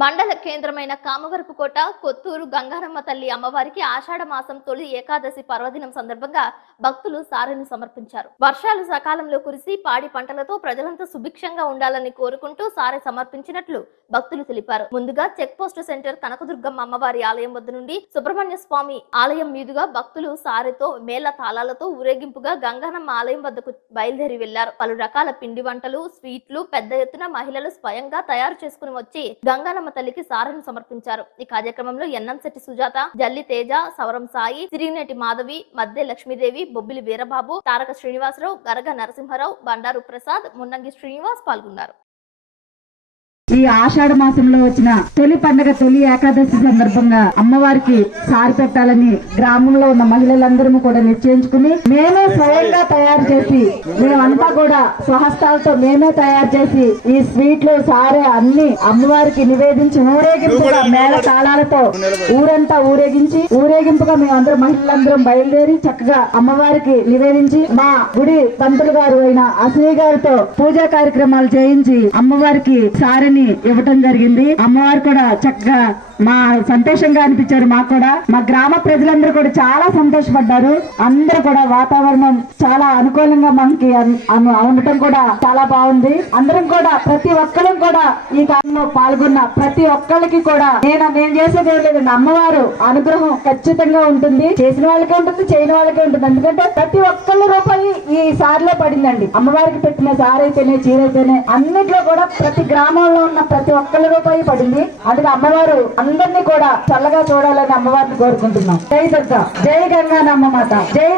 మండల కేంద్రమైన కామవరపుకోట కొత్తూరు గంగారమ్మ తల్లి అమ్మవారికి ఆషాఢ మాసం తొలి ఏకాదశి పర్వదినం సందర్భంగా భక్తులు సారెను సమర్పించారు. వర్షాలు సకాలంలో కురిసి పాడి పంటలతో ప్రజలంతా సుభిక్షంగా ఉండాలని కోరుకుంటూ సారె సమర్పించినట్లు భక్తులు తెలిపారు. ముందుగా చెక్ పోస్ట్ సెంటర్ కనకదుర్గమ్మ అమ్మవారి ఆలయం వద్ద నుండి సుబ్రహ్మణ్య స్వామి ఆలయం మీదుగా భక్తులు సారెతో మేళ తాళాలతో ఊరేగింపుగా గంగానమ్మ ఆలయం వద్దకు బయలుదేరి వెళ్ళారు. పలు రకాల పిండి వంటలు స్వీట్లు పెద్ద ఎత్తున మహిళలు స్వయంగా తయారు చేసుకుని వచ్చి గంగానమ్మ తల్లికి సారెను సమర్పించారు. ఈ కార్యక్రమంలో ఎన్నంశెట్టి సుజాత జల్లి తేజ సవరం సాయి తిరిగినటి మాధవి మద్దె లక్ష్మీదేవి బొబ్బిలి వీరబాబు తారక శ్రీనివాసరావు గరగ నరసింహారావు బండారు ప్రసాద్ మున్నంగి శ్రీనివాస్ పాల్గొన్నారు. ఈ ఆషాఢ మాసంలో వచ్చిన తొలి పండగ తొలి ఏకాదశి సందర్భంగా అమ్మవారికి సారి పెట్టాలని గ్రామంలో ఉన్న మహిళలందరూ కూడా నిశ్చయించుకుని మేమే స్వయంగా తయారు చేసి మేమంతా కూడా స్వహస్తాలతో మేమే తయారు చేసి ఈ స్వీట్లు సారే అన్ని అమ్మవారికి నివేదించి ఊరేగింపుగా మేళ తాళాలతో ఊరంతా ఊరేగించి ఊరేగింపుగా మేమందరం మహిళలందరం బయలుదేరి చక్కగా అమ్మవారికి నివేదించి మా గుడి పంతులు గారు అయిన అశ్రీ గారితో పూజా కార్యక్రమాలు చేయించి అమ్మవారికి సారిని ఇవ్వటం జరిగింది. అమ్మవారు కూడా చక్కగా మా సంతోషంగా అనిపించారు మాకు కూడా. మా గ్రామ ప్రజలందరూ కూడా చాలా సంతోషపడ్డారు. అందరూ కూడా వాతావరణం చాలా అనుకూలంగా మనకి ఉండటం కూడా చాలా బాగుంది. అందరం కూడా ప్రతి ఒక్కరం కూడా ఈ కాలంలో పాల్గొన్న ప్రతి ఒక్కరికి కూడా నేను నేను చేసేది ఏం లేదండి. అమ్మవారు అనుగ్రహం ఖచ్చితంగా ఉంటుంది. చేసిన వాళ్ళకే ఉంటుంది చేయని వాళ్ళకే ఉంటుంది. ఎందుకంటే ప్రతి ఒక్కళ్ళు సారిలో పడిందండి. అమ్మవారికి పెట్టిన సారైతేనే చీరైతేనే అన్నిట్లో కూడా ప్రతి గ్రామంలో ఉన్న ప్రతి ఒక్కరి రూపాయి పడింది. అందుకే అమ్మవారు అందరినీ కూడా చల్లగా చూడాలని అమ్మవారిని కోరుకుంటున్నాం. జై దుర్గా. జై గంగానమ్మ మాత. జై